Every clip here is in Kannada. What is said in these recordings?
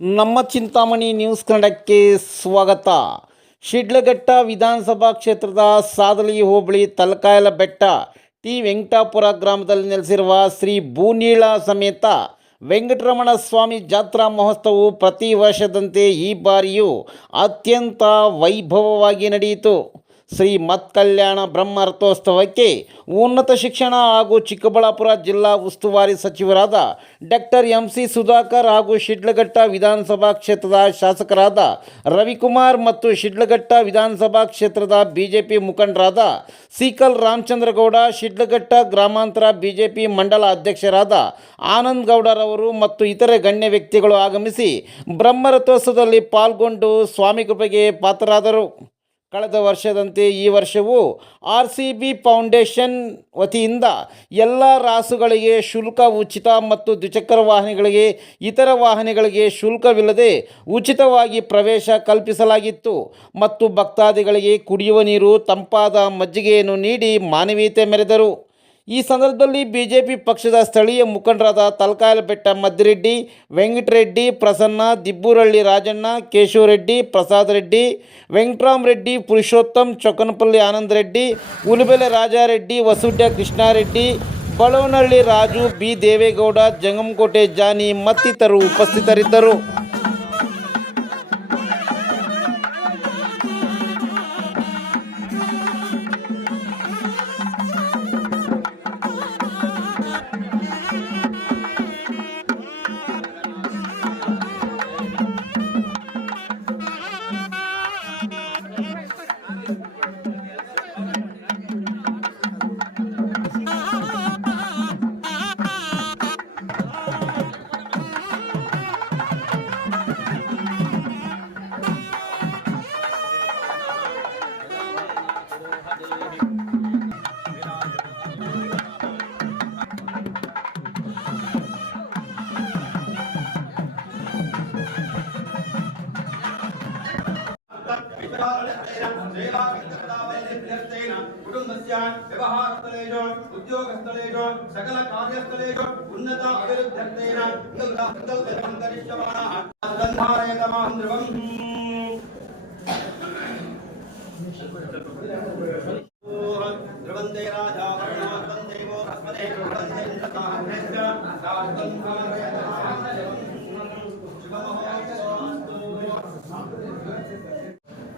ನಮ್ಮ ಚಿಂತಾಮಣಿ ನ್ಯೂಸ್ ಕನ್ನಡಕ್ಕೆ ಸ್ವಾಗತ. ಶಿಡ್ಲಘಟ್ಟ ವಿಧಾನಸಭಾ ಕ್ಷೇತ್ರದ ಸಾದಲಿ ಹೋಬಳಿ ತಲಕಾಯಲ ಬೆಟ್ಟ ಟಿ ವೆಂಕಟಾಪುರ ಗ್ರಾಮದಲ್ಲಿ ನೆಲೆಸಿರುವ ಶ್ರೀ ಭೂನೀಳ ಸಮೇತ ವೆಂಕಟರಮಣ ಸ್ವಾಮಿ ಜಾತ್ರಾ ಮಹೋತ್ಸವವು ಪ್ರತಿ ವರ್ಷದಂತೆ ಈ ಬಾರಿಯೂ ಅತ್ಯಂತ ವೈಭವವಾಗಿ ನಡೆಯಿತು. ಶ್ರೀ ಮತ್ಕಲ್ಯಾಣ ಬ್ರಹ್ಮ ರಥೋತ್ಸವಕ್ಕೆ ಉನ್ನತ ಶಿಕ್ಷಣ ಹಾಗೂ ಚಿಕ್ಕಬಳ್ಳಾಪುರ ಜಿಲ್ಲಾ ಉಸ್ತುವಾರಿ ಸಚಿವರಾದ ಡಾಕ್ಟರ್ ಎಂ.ಸಿ. ಸುಧಾಕರ್ ಹಾಗೂ ಶಿಡ್ಲಘಟ್ಟ ವಿಧಾನಸಭಾ ಕ್ಷೇತ್ರದ ಶಾಸಕರಾದ ರವಿಕುಮಾರ್ ಮತ್ತು ಶಿಡ್ಲಘಟ್ಟ ವಿಧಾನಸಭಾ ಕ್ಷೇತ್ರದ ಬಿಜೆಪಿ ಮುಖಂಡರಾದ ಸೀಕಲ್ ರಾಮಚಂದ್ರಗೌಡ, ಶಿಡ್ಲಘಟ್ಟ ಗ್ರಾಮಾಂತರ ಬಿಜೆಪಿ ಮಂಡಲ ಅಧ್ಯಕ್ಷರಾದ ಆನಂದ್ ಗೌಡರವರು ಮತ್ತು ಇತರೆ ಗಣ್ಯ ವ್ಯಕ್ತಿಗಳು ಆಗಮಿಸಿ ಬ್ರಹ್ಮರಥೋತ್ಸವದಲ್ಲಿ ಪಾಲ್ಗೊಂಡು ಸ್ವಾಮಿ ಕೃಪೆಗೆ ಪಾತ್ರರಾದರು. ಕಳೆದ ವರ್ಷದಂತೆ ಈ ವರ್ಷವೂ RCB ಫೌಂಡೇಶನ್ ವತಿಯಿಂದ ಎಲ್ಲ ರಾಸುಗಳಿಗೆ ಶುಲ್ಕ ಉಚಿತ ಮತ್ತು ದ್ವಿಚಕ್ರ ವಾಹನಗಳಿಗೆ ಇತರ ವಾಹನಗಳಿಗೆ ಶುಲ್ಕವಿಲ್ಲದೆ ಉಚಿತವಾಗಿ ಪ್ರವೇಶ ಕಲ್ಪಿಸಲಾಗಿತ್ತು ಮತ್ತು ಭಕ್ತಾದಿಗಳಿಗೆ ಕುಡಿಯುವ ನೀರು, ತಂಪಾದ ಮಜ್ಜಿಗೆಯನ್ನು ನೀಡಿ ಮಾನವೀಯತೆ ಮೆರೆದರು. ಈ ಸಂದರ್ಭದಲ್ಲಿ ಬಿಜೆಪಿ ಪಕ್ಷದ ಸ್ಥಳೀಯ ಮುಖಂಡರಾದ ತಲಕಾಯಲ ಬೆಟ್ಟ ಮದ್ದಿರೆಡ್ಡಿ, ವೆಂಕಟರೆಡ್ಡಿ, ಪ್ರಸನ್ನ, ದಿಬ್ಬೂರಹಳ್ಳಿ ರಾಜಣ್ಣ, ಕೇಶವರೆಡ್ಡಿ, ಪ್ರಸಾದ್ ರೆಡ್ಡಿ, ವೆಂಕಟರಾಮ್ ರೆಡ್ಡಿ, ಪುರುಷೋತ್ತಮ್, ಚೊಕ್ಕನಪಲ್ಲಿ ಆನಂದ್ ರೆಡ್ಡಿ, ಉಲುಬೆಲೆ ರಾಜಾರೆಡ್ಡಿ, ವಸುಡ್ಯ ಕೃಷ್ಣಾರೆಡ್ಡಿ, ಬಳವನಹಳ್ಳಿ ರಾಜು, ಬಿ ದೇವೇಗೌಡ, ಜಂಗಮಕೋಟೆ ಜಾನಿ ಮತ್ತಿತರರು ಉಪಸ್ಥಿತರಿದ್ದರು. कुटुंबस्य व्यवहारस्थलेषु उद्योगस्थलेषु सकल कार्यस्थलेषु उन्नत अभिवृद्ध्यर्थेन संकल्पं करिष्यमाणः तन्धारयतमं ध्रुवम् ध्रुवन्ते राजा वर्णवन्देवो अस्मदे ध्रुवन्ते तथाहृष्य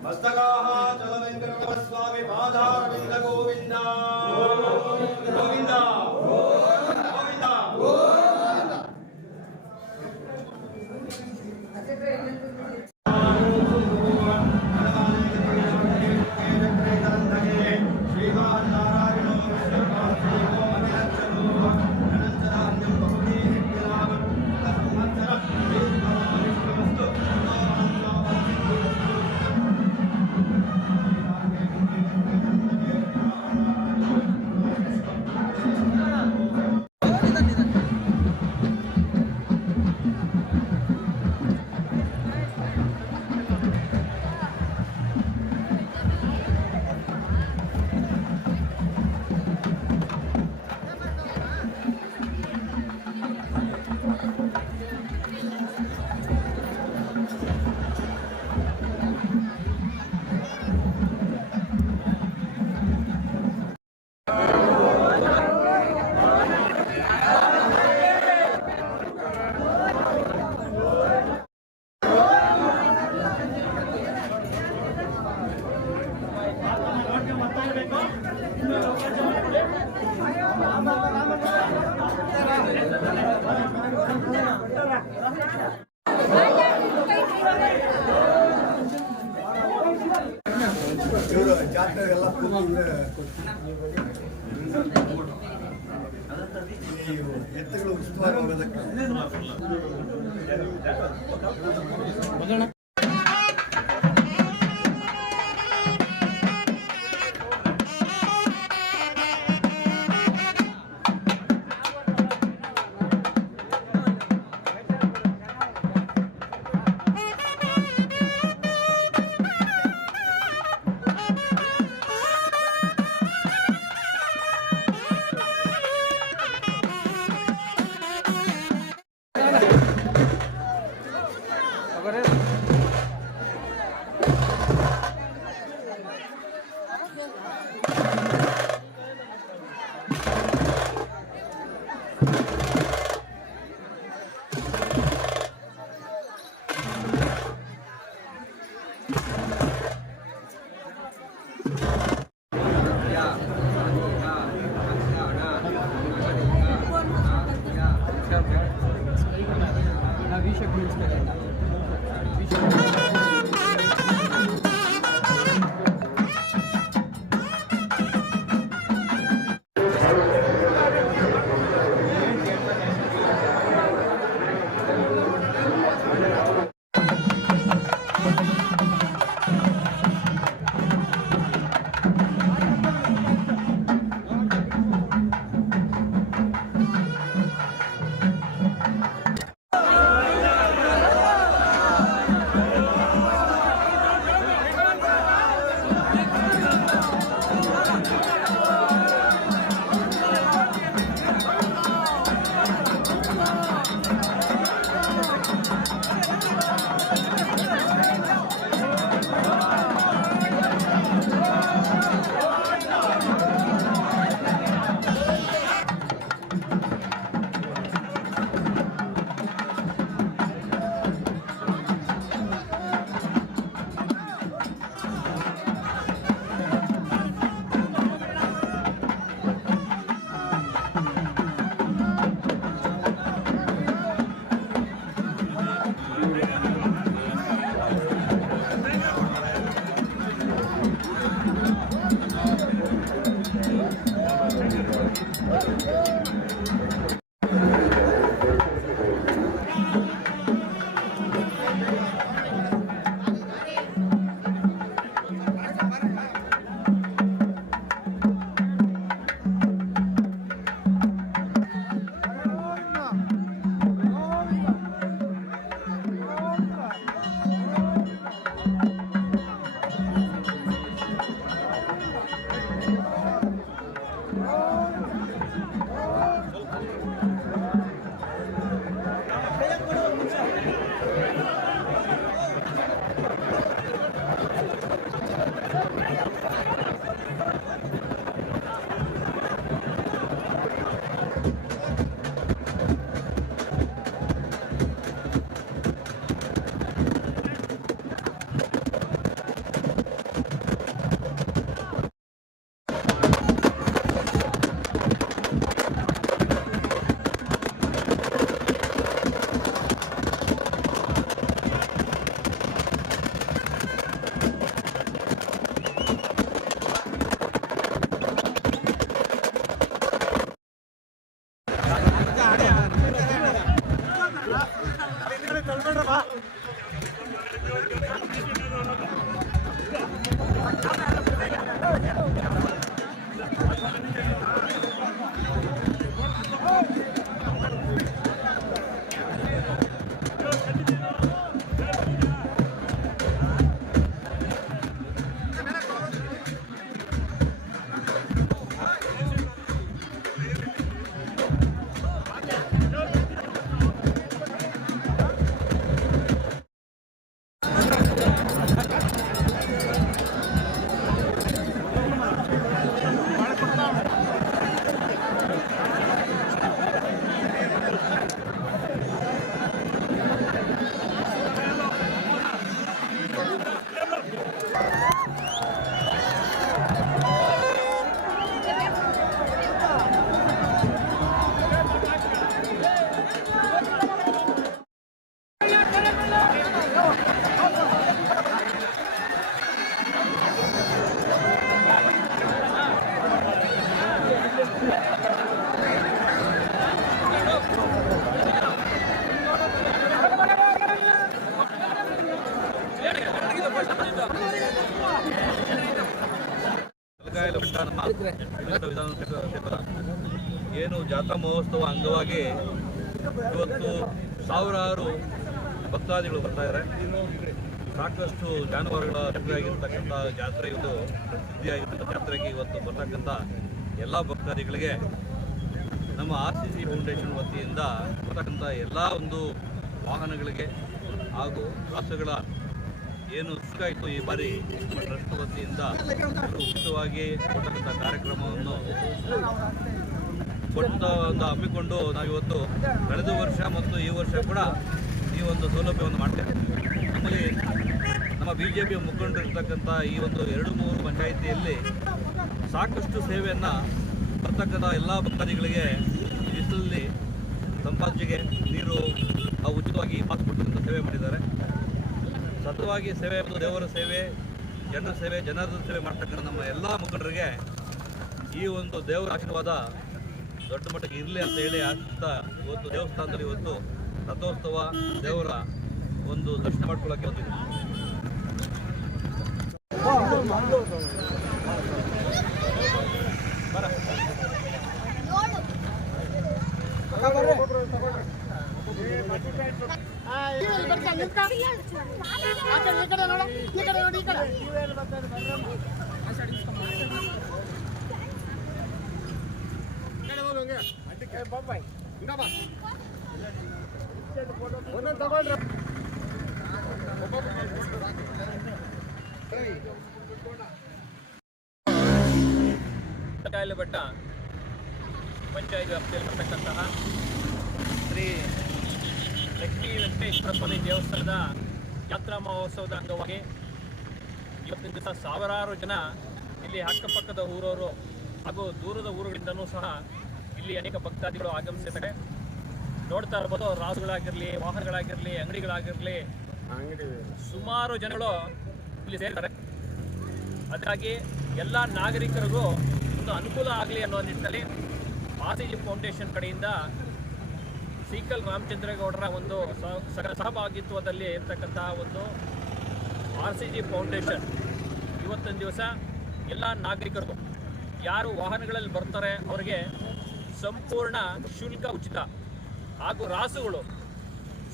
हस्तकाः चल वेंकटरमण स्वामी पादारविंद गोविंद गोविंद गोविंद ಎತ್ತುಗಳು ಉಸ್ತುವಾರಿ ವಿಧಾನಸಭಾ ಕ್ಷೇತ್ರ ಏನು ಜಾತ್ರಾ ಮಹೋತ್ಸವ ಅಂಗವಾಗಿ ಇವತ್ತು ಸಾವಿರಾರು ಭಕ್ತಾದಿಗಳು ಬರ್ತಾ ಇದ್ದಾರೆ. ಸಾಕಷ್ಟು ಜಾನುವಾರುಗಳ ಜಾತ್ರೆಯಾಗಿರ್ತಕ್ಕಂಥ ಜಾತ್ರೆ ಇವತ್ತು ಪ್ರಸಿದ್ಧಿಯಾಗಿರ್ತಕ್ಕಂಥ ಜಾತ್ರೆಗೆ ಇವತ್ತು ಬರ್ತಕ್ಕಂಥ ಎಲ್ಲ ಭಕ್ತಾದಿಗಳಿಗೆ ನಮ್ಮ RCC ಫೌಂಡೇಶನ್ ವತಿಯಿಂದ ಬರ್ತಕ್ಕಂಥ ಎಲ್ಲ ಒಂದು ವಾಹನಗಳಿಗೆ ಹಾಗೂ ರಾಷ್ಟ್ರಗಳ ಏನು ಸುಖಾಯಿತು ಈ ಬಾರಿ ಟ್ರಸ್ಟ್ ವತಿಯಿಂದ ಉಚಿತವಾಗಿ ಕೊಟ್ಟಂಥ ಕಾರ್ಯಕ್ರಮವನ್ನು ಹಮ್ಮಿಕೊಂಡು ನಾವಿವತ್ತು ಕಳೆದ ವರ್ಷ ಮತ್ತು ಈ ವರ್ಷ ಕೂಡ ಈ ಒಂದು ಸೌಲಭ್ಯವನ್ನು ಮಾಡ್ತೇವೆ. ನಮ್ಮಲ್ಲಿ ನಮ್ಮ BJP ಮುಖಂಡರು ಇರ್ತಕ್ಕಂಥ ಈ ಒಂದು 2-3 ಪಂಚಾಯಿತಿಯಲ್ಲಿ ಸಾಕಷ್ಟು ಸೇವೆಯನ್ನು ಬರ್ತಕ್ಕಂಥ ಎಲ್ಲ ಭಕ್ತಾದಿಗಳಿಗೆ ಬಿಸಿಲಲ್ಲಿ ಸಂಪಾದನೆಗೆ ನೀರು ಉಚಿತವಾಗಿ ಪಾಸ್ ಕೊಡ್ತಕ್ಕಂಥ ಸೇವೆ ಮಾಡಿದ್ದಾರೆ. ಸತತವಾಗಿ ಸೇವೆ ಮತ್ತು ದೇವರ ಸೇವೆ, ಜನರ ಸೇವೆ, ಜನಾರ್ದನ ಸೇವೆ ಮಾಡ್ತಕ್ಕಂಥ ನಮ್ಮ ಎಲ್ಲ ಮುಖಂಡರಿಗೆ ಈ ಒಂದು ದೇವರ ಆಶೀರ್ವಾದ ದೊಡ್ಡ ಮಟ್ಟಕ್ಕೆ ಇರಲಿ ಅಂತ ಹೇಳಿ ಆಶಿಸ್ತಾ ಇವತ್ತು ದೇವಸ್ಥಾನದಲ್ಲಿ ಇವತ್ತು ರಥೋತ್ಸವ ದೇವರ ಒಂದು ದರ್ಶನ ಮಾಡ್ಕೊಳ್ಳೋಕ್ಕೆ ಬಂದಿದ್ದೀವಿ. ಈ ಕಡೆ ನೋಡಿ, ಈ ಕಡೆ ತಲಕಾಯಲ ಬೆಟ್ಟ ಪಂಚಾಯತ್ ವ್ಯಾಪ್ತಿಯಲ್ಲಿ ಬರ್ತಕ್ಕಂತಹ ಶ್ರೀ ಲಕ್ಷ್ಮೀ ವೆಂಕಟೇಶ್ವರ ಸ್ವಾಮಿ ದೇವಸ್ಥಾನದ ಯಾತ್ರಾ ಮಹೋತ್ಸವದ ಅಂಗವಾಗಿ ಇವತ್ತಿನ ದಿವಸ ಸಾವಿರಾರು ಜನ ಇಲ್ಲಿ ಅಕ್ಕಪಕ್ಕದ ಊರವರು ಹಾಗೂ ದೂರದ ಊರುಗಳಿಂದಲೂ ಸಹ ಇಲ್ಲಿ ಅನೇಕ ಭಕ್ತಾದಿಗಳು ಆಗಮಿಸಿದ್ದಾರೆ. ನೋಡ್ತಾ ಇರ್ಬೋದು, ರಾಸುಗಳಾಗಿರಲಿ, ವಾಹನಗಳಾಗಿರಲಿ, ಅಂಗಡಿಗಳಾಗಿರಲಿ, ಸುಮಾರು ಜನಗಳು ಇಲ್ಲಿ ಸೇರ್ತಾರೆ. ಅದಕ್ಕಾಗಿ ಎಲ್ಲ ನಾಗರಿಕರಿಗೂ ಒಂದು ಅನುಕೂಲ ಆಗಲಿ ಅನ್ನೋ ನಿಟ್ಟಿನಲ್ಲಿ RCG ಫೌಂಡೇಶನ್ ಕಡೆಯಿಂದ ಸೀಕಲ್ ರಾಮಚಂದ್ರೇಗೌಡರ ಒಂದು ಸಹಭಾಗಿತ್ವದಲ್ಲಿ ಇರ್ತಕ್ಕಂತಹ ಒಂದು RCG ಫೌಂಡೇಶನ್ ಇವತ್ತಿನ ದಿವಸ ಎಲ್ಲ ನಾಗರಿಕರಿಗೂ ಯಾರು ವಾಹನಗಳಲ್ಲಿ ಬರ್ತಾರೆ ಅವರಿಗೆ ಸಂಪೂರ್ಣ ಶುಲ್ಕ ಉಚಿತ ಹಾಗೂ ರಾಸುಗಳು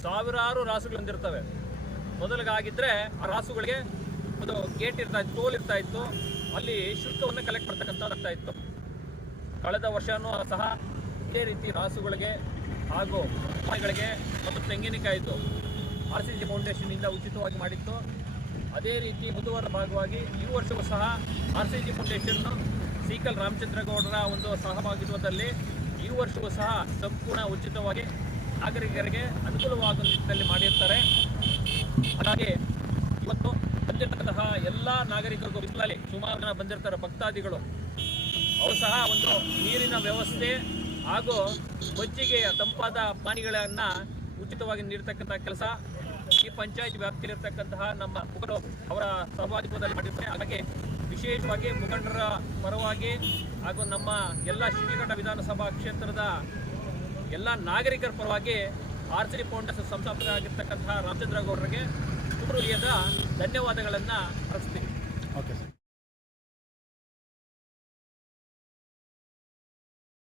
ಸಾವಿರಾರು ರಾಸುಗಳು ಹೊಂದಿರ್ತವೆ. ಮೊದಲಿಗಾಗಿದ್ದರೆ ಆ ರಾಸುಗಳಿಗೆ ಒಂದು ಗೇಟ್ ಇರ್ತಾಯಿತ್ತು, ಟೋಲ್ ಇರ್ತಾಯಿತ್ತು, ಅಲ್ಲಿ ಶುಲ್ಕವನ್ನು ಕಲೆಕ್ಟ್ ಮಾಡ್ತಕ್ಕಂಥದ್ದಾಗ್ತಾ ಇತ್ತು. ಕಳೆದ ವರ್ಷವೂ ಸಹ ಇದೇ ರೀತಿ ರಾಸುಗಳಿಗೆ ಹಾಗೂ ಕಾಯಿಗಳಿಗೆ ಮತ್ತು ತೆಂಗಿನಕಾಯಿತು RCG ಫೌಂಡೇಶನ್ನಿಂದ ಉಚಿತವಾಗಿ ಮಾಡಿತ್ತು. ಅದೇ ರೀತಿ ಮುಂದುವರೆದ ಭಾಗವಾಗಿ ಈ ವರ್ಷವೂ ಸಹ RCG ಫೌಂಡೇಶನ್ನು ಸೀಕಲ್ ರಾಮಚಂದ್ರೇಗೌಡರ ಒಂದು ಸಹಭಾಗಿತ್ವದಲ್ಲಿ ಈ ವರ್ಷವೂ ಸಹ ಸಂಪೂರ್ಣ ಉಚಿತವಾಗಿ ನಾಗರಿಕರಿಗೆ ಅನುಕೂಲವಾಗುವ ನಿಟ್ಟಿನಲ್ಲಿ ಮಾಡಿರ್ತಾರೆ. ಹಾಗಾಗಿ ಇವತ್ತು ಬಂದಿರತಕ್ಕಂತಹ ಎಲ್ಲ ನಾಗರಿಕರಿಗೂ ಬಿಸಿಲಲ್ಲಿ ಸುಮಾರು ಜನ ಬಂದಿರ್ತಾರೆ ಭಕ್ತಾದಿಗಳು, ಅವರು ಸಹ ಒಂದು ನೀರಿನ ವ್ಯವಸ್ಥೆ ಹಾಗೂ ಮಜ್ಜಿಗೆಯ ತಂಪಾದ ಪಾನೀಯಗಳನ್ನು ಉಚಿತವಾಗಿ ನೀಡತಕ್ಕಂಥ ಕೆಲಸ ಈ ಪಂಚಾಯತ್ ವ್ಯಾಪ್ತಿಯಲ್ಲಿರ್ತಕ್ಕಂತಹ ನಮ್ಮ ಮುಖಂಡರು ಅವರ ಸಹಭಾಗಿತ್ವದಲ್ಲಿ ಮಾಡಿರ್ತಾರೆ. ಹಾಗಾಗಿ ವಿಶೇಷವಾಗಿ ಮುಖಂಡರ ಪರವಾಗಿ ಹಾಗೂ ನಮ್ಮ ಎಲ್ಲ ಶಿಡ್ಲಘಟ್ಟ ವಿಧಾನಸಭಾ ಕ್ಷೇತ್ರದ ಎಲ್ಲ ನಾಗರಿಕರ ಪರವಾಗಿ RCG ಫೌಂಡೇಶನ್ ಸಂಸ್ಥಾಪಕರಾಗಿರ್ತಕ್ಕಂತಹ ರಾಮಚಂದ್ರೇಗೌಡರಿಗೆ ಹೃದಯದ ಧನ್ಯವಾದಗಳನ್ನು ಅರ್ಪಿಸ್ತೀನಿ. Okay sir.